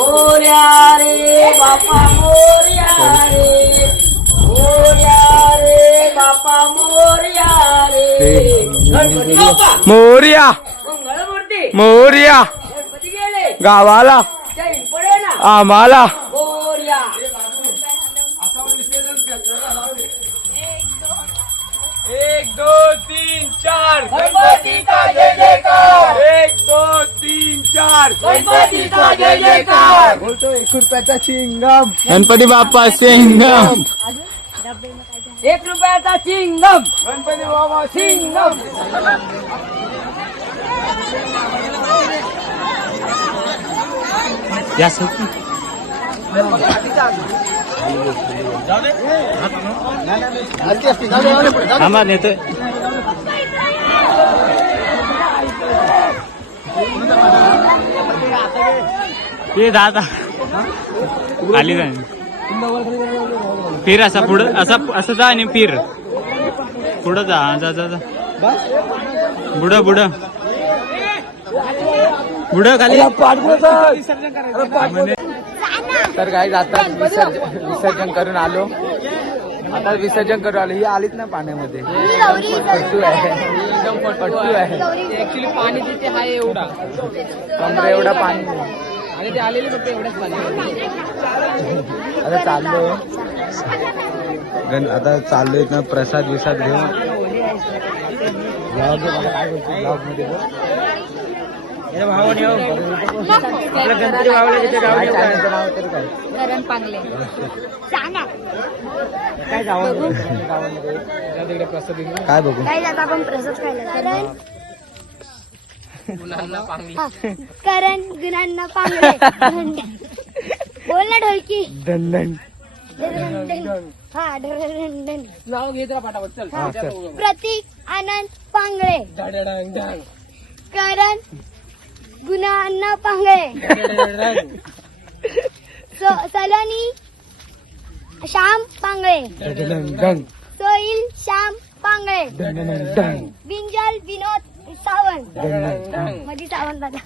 मोरया रे बापा मोरया रे, मोरया रे बापा मोरया रे. गणपती बाप्पा मोरया मंगळमूर्ती मोरया गणपती गेले गावाला जैन पडे ना आम्हाला मोरया. एक दो तीन चार गणपतीचा जय जयकार, एक दो तीन चार गणपतीचा जय जयकार. बोलतो 1 रुपयाचा चिंगम गणपती बाप्पा सिंगम 1 रुपयाचा चिंगम गणपती बाप्पा चिंगम. या आम्हाला नेतोय ते दादा खाली जा फिर असा पुढं असं जा आणि फिर पुढं जा जा जा जा बुडं बुडं बुडं खाली तर काही आता विसर्जन करून आलो. आता विसर्जन करून आलो. ही आलीच ना पाण्यामध्ये पट्टू आहे ऍक्च्युली पाणी तिथे आहे एवढा कमरे एवढा पाणी आणि ते आलेले फक्त एवढंच पाणी. आता चाललो आता चाललोय ना प्रसाद विसाद घेऊन ब्लॉग मध्ये काय बघू आपण प्रसाद खायला करण गुणांना पांगळे बोल ना ढोलकी दंडन हा ढन नाव घेत राहा पाठावर. चल प्रतीक आनंद पांगळे करण गुणांना पांगळे सलोनी श्याम पांगळे सोईल श्याम पांगळे बिंजल विनोद सावंत मध्ये सावंत दादा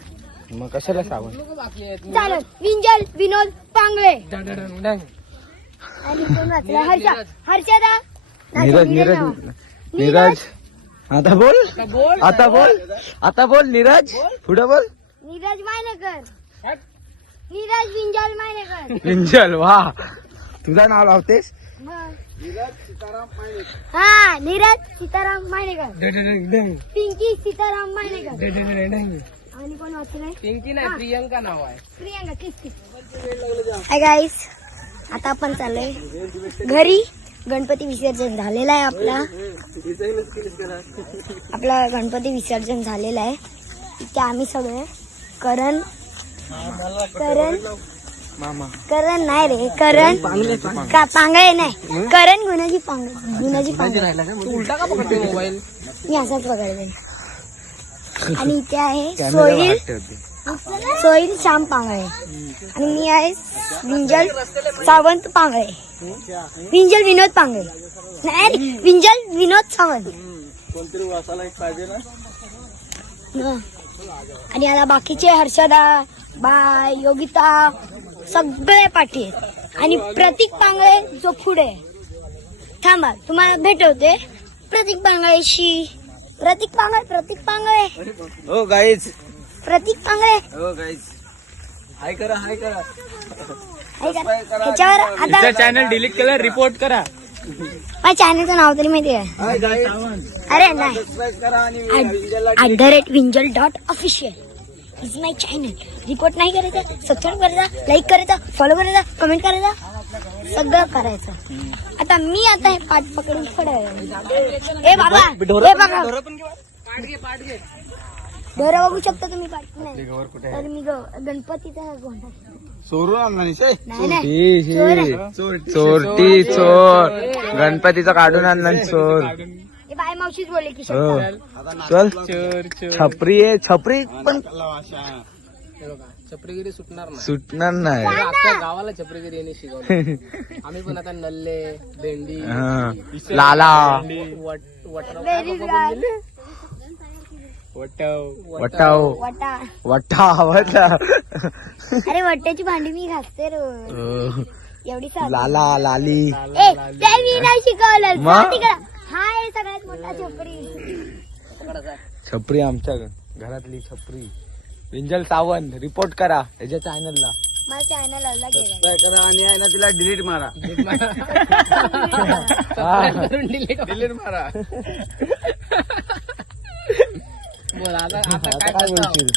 मग कशाला सावंत चालत विंजल विनोद पांगळे आणि कोण वाचला? हर्षदा नीरज नीरज नीरज आता बोल आता बोल नीरज पुढे बोल नीरज मायनेकर नीरज विंजल मायनेकर पिंजल वा तुझं नाव लावतेस हा नीरज सीताराम मायनेकर पिंकी सीताराम मायनेकर आणि कोण वाचलंय? पिंकी नाही प्रियंका नाव आहे. प्रियंका किस हाय गाईस, आता आपण चाललोय घरी. गणपती विसर्जन झालेला आहे आपला गणपती विसर्जन झालेला आहे. इथे आम्ही सगळे करण नाही रे करण पांगळे नाही करण गुणाची पांगळे उलटा का पकडतो मोबाईल? मी असाच पकडते. आणि इथे आहे सोईल श्याम पांगळे आणि मी आहे विंजल सावंत पांगळे. विंजल विनोद पांगळे नाही विंजल विनोद सावंत. आणि आता बाकीचे हर्षदा बाय योगिता सगळे पाठी आहेत. आणि प्रतीक पांगळे जो पुढे थांबा तुम्हाला भेटवते प्रतीक पांगळेशी. प्रतीक पांगळे हो गाईज प्रतीक पांगळे हो गाईज हाय करा ह्याच्यावर आता चॅनल डिलीट केलं रिपोर्ट करा. माझ्या चॅनलचं नाव तरी माहिती आहे? अरे नाही @विंजल.official इज माय चॅनल. रिपोर्ट नाही करायचं, सबस्क्राईब करायचा, लाईक करायचा, फॉलो करायचा, कमेंट करायचा, सगळं करायचं. आता मी आता हे पाठ पकडून पडायला. ए बाबा ढोरं बघू शकता तुम्ही पाठ नाही तर मी गणपतीचा चोरून नाही चोरटी चोर गणपतीचा काढून आणला चोर. हे बाय मावशीच बोलले की चल छपरी आहे छपरी पण छपरीगिरी सुटणार नाही अख्ख्या गावाला छपरीगिरी येणे शिकवलं. आम्ही पण आता नल्ले भेंडी लाला वटाव वटा. वट्टा आवडला. अरे वट्ट्याची भांडी मी घासते रोज. एवढी साधी. लाला लाली ए ते मी नाही शिकवलं. मग? जा तिकडं. हा आहे सगळ्यात मोठा छपरी. छपरी आमच्या घरातली छपरी. विंजल सावंत रिपोर्ट करा याच्या चॅनलला. मला चॅनल अलग आहे. करा आणि आहे ना तिला डिलीट मारा. डिलीट मारा. बोल आता आता काय बोलशील?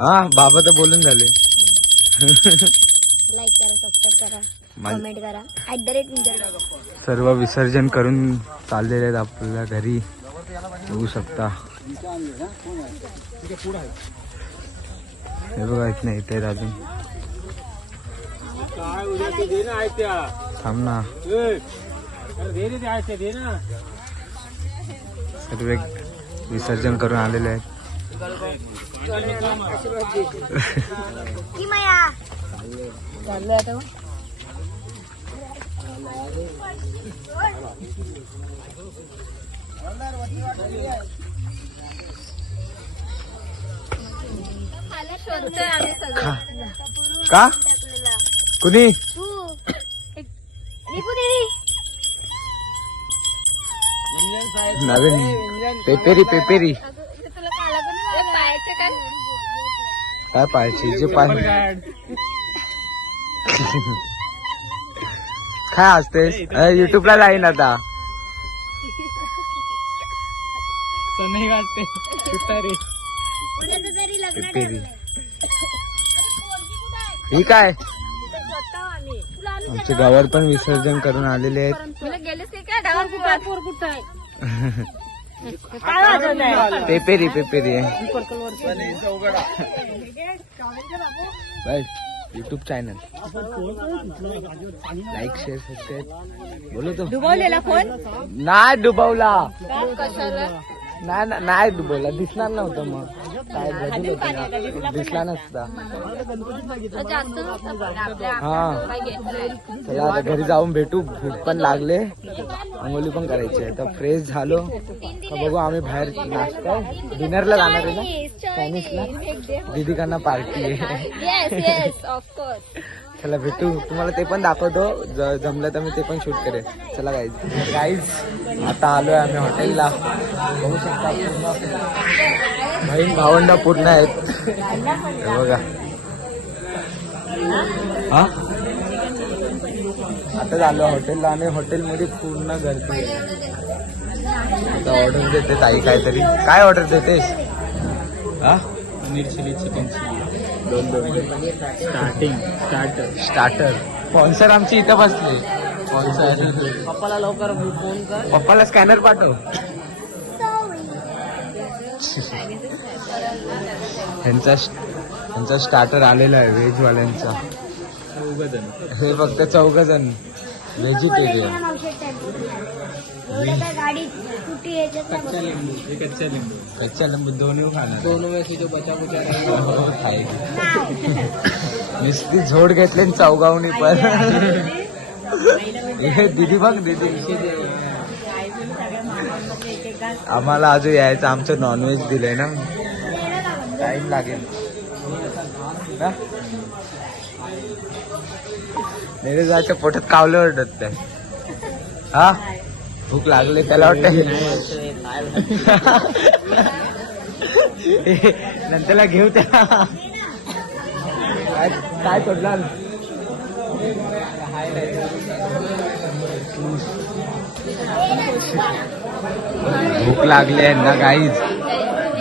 हा बाबा तर बोलून झाले. लाईक करा, सबस्क्राईब करा, कमेंट करा. @विंजल. सर्व विसर्जन करून चाललेले आहेत आपल्या घरी बघू शकता. हे बघा इथं नाही इथे अजून थांब ना. सर्व विसर्जन करून आलेले आहेत. की माया चाललंय आता. का कुणी तू रिपू दीदी. नवीन पेपेरी पेपेरी काय पाहायची जे पाय काय असतेस युट्यूबला जाईन आता. पेपेरी ही काय आमचे गावावर पण विसर्जन करून आलेले आहेत. पेपेरी पेपेरी आहे YouTube channel. Like share subscribe बोलो तो. डुबवलेला फोन नाही डुबवला नाही डुबवला. दिसणार नव्हतं मग काय बदल होतं दिसला नसता. हा चला आता घरी जाऊन भेटू. भूक पण लागले अंघोळी पण करायची आहे. तर फ्रेश झालो तर बघू आम्ही बाहेर नाश्ता डिनरला जाणार आहे ना चायनीजला. दीदीकांना पार्टी आहे. चला भेटू. तुम्हाला ते पण दाखवतो जमलं तर मी ते पण शूट करेन. चला गाईज आता आलोय आम्ही हॉटेलला. बघू शकता बहीण भावंड पूर्ण आहेत हे बघा. हा आता झालो हॉटेलला आणि हॉटेलमध्ये पूर्ण गर्दी आहे. आता ऑर्डर देते ताई काहीतरी. काय ऑर्डर देतेस? हा paneer chilli chicken chilli starter. Sponsor आमची इथं बसले. स्पॉन्सर पप्पाला लवकर फोन कर. पप्पाला स्कॅनर पाठव. त्यांचा स्टार्टर आलेला आहे व्हेज वाल्यांचा. हे फक्त 4 जण व्हेजिटेरियन. कच्चा लिंबू दोन्ही खाणार. दोनों में से जो बचा कुचा नुसती झोड घेतली चौगावणी पण. हे दीदी बघ दीदी आम्हाला अजून यायचं. आमचं नॉनव्हेज दिलंय ना टाइम लागेल ना. जायच्या पोटात कावलं ओरडत ते. हा भूक लागली त्याला वाटत नंतरला घेऊ त्या. काय तोडला भूक लागली आहे ना गाईज.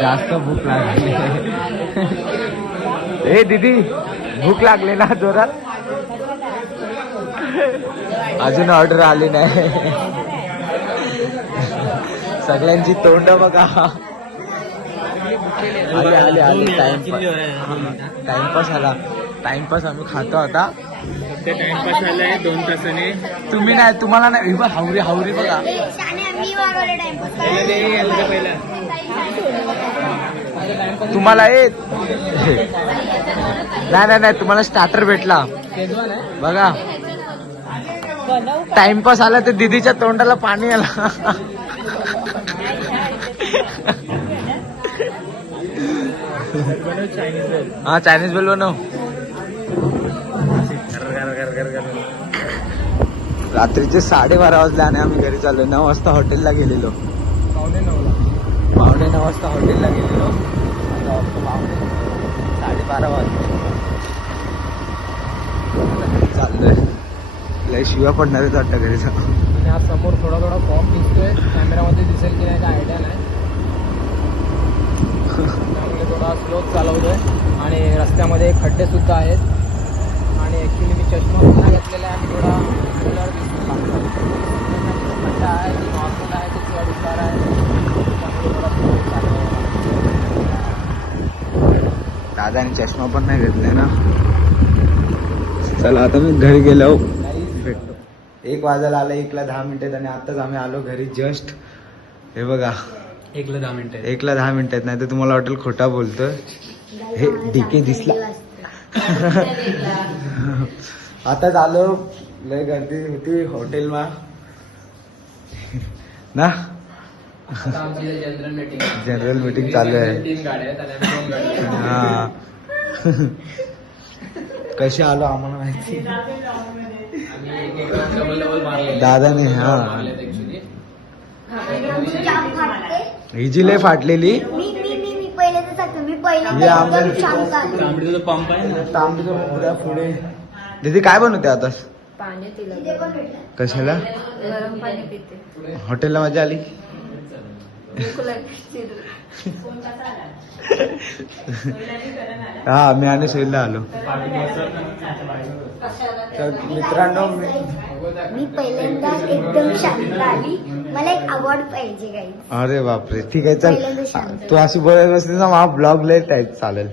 जास्त भूक लागली. ए दीदी भूक लागली ना जोरात. अजून ऑर्डर आली नाही. सगळ्यांची तोंड बघा. आले आले आले. टाइमपास आला. टाइमपास आम्ही खातो आता. टाइमपास आलाय 2 तासाने. तुम्ही नाही तुम्हाला नाही. हावरी हावरी बघा. तुम्हाला येत नाही नाही तुम्हाला स्टार्टर भेटला बघा. टाइमपास आला तर दीदीच्या तोंडाला पाणी आला. हा चायनीज बेल बनव. रात्रीचे 12:30 वाजले आणि आम्ही घरी चाललो. 9 वाजता हॉटेलला गेलेलो. 9:45 वाजता हॉटेलला गेलेलो. आता वाजता 12:30 वाजले. आता घरी चाललोय. लय शिव्या पडणार आहेत वाटतं घरी जाऊन. आणि आज समोर थोडा थोडा फॉर्म दिसतोय, कॅमेरामध्ये दिसेल की नाही काय आयडिया नाही. त्यामुळे थोडा स्लो चालवतोय आणि रस्त्यामध्ये खड्डे सुद्धा आहेत. आणि ॲक्च्युली मी चष्मा पुन्हा घेतलेला आहे आणि थोडा कलर दिसतो. खड्डा आहे की नॉर्मल आहे की किंवा विचार आहे, त्यामुळे थोडा स्लो चालवायला. दादाने चष्मा पण नाही घेतलाय ना. चला आता मी घरी गेलो भेटतो. 1 वाजायला आला. 1ला 10 मिनिटात आणि आताच आम्ही आलो घरी जस्ट. हे बघा 1ला 10 मिनिटं. 1ला 10 मिनिटात. नाही तर तुम्हाला वाटेल खोटा बोलतोय. हे डीके दिसला. आताच आलो. लय गर्दी होती हॉटेलमा ना. आता आमची जनरल मीटिंग जनरल मीटिंग चालू आहे. 3 गाड्या आहेत आणि आम्ही 2 गाड्या आहेत. हा कसे आलो आम्हाला माहिती. आम्ही एक डबल मारले दादाने हा मारलेत ऍक्च्युली. ही जी लय फाटलेली. मी पहिले तर सांगतो, मी पहिले हे आमचं तांबडीचा पंप आहे ना. तांबडीचं पुढे पुढे. दीदी काय बनवते आता? पाणी तिला कशाला? गरम पाणी पिते. हॉटेलला मजा आली. भूक लागली. हा मी आणि सोयीला आलो. तर मित्रांनो मी पहिल्यांदा एकदम शांत आली. मला एक अवॉर्ड पाहिजे काही. अरे बापरे ठीक आहे पहिल्यांदा चल. शांत. तू अशी बोलत बसली ना हा ब्लॉग लय टाईप चालेल.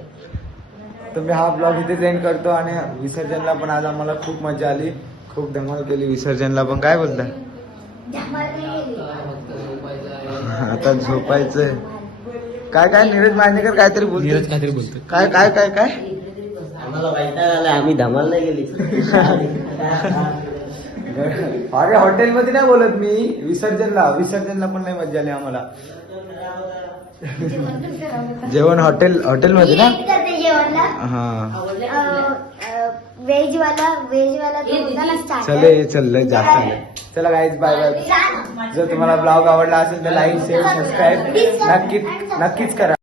तर मी हा ब्लॉग इथे एंड करतो. आणि विसर्जनला पण आज आम्हाला खूप मजा आली. खूप धमाल केली विसर्जनला पण. काय बोलता? आता झोपायचंय. काय काय नीरज मांजेकर काहीतरी बोलतो. काहीतरी बोलतो. काय काय काय काय आम्हाला वैताग आला. आम्ही धमाल नाही गेली. अरे हॉटेलमध्ये नाही बोलत मी. विसर्जनला पण नाही मजा आली आम्हाला. जेवण हॉटेलमध्ये ना. जेवणला हा व्हेजवाला तो होता ना starter. चल जास्त चला गाईज बाय बाय. जर तुम्हाला ब्लॉग आवडला असेल तर लाईक शेअर सबस्क्राईब नक्कीच करा.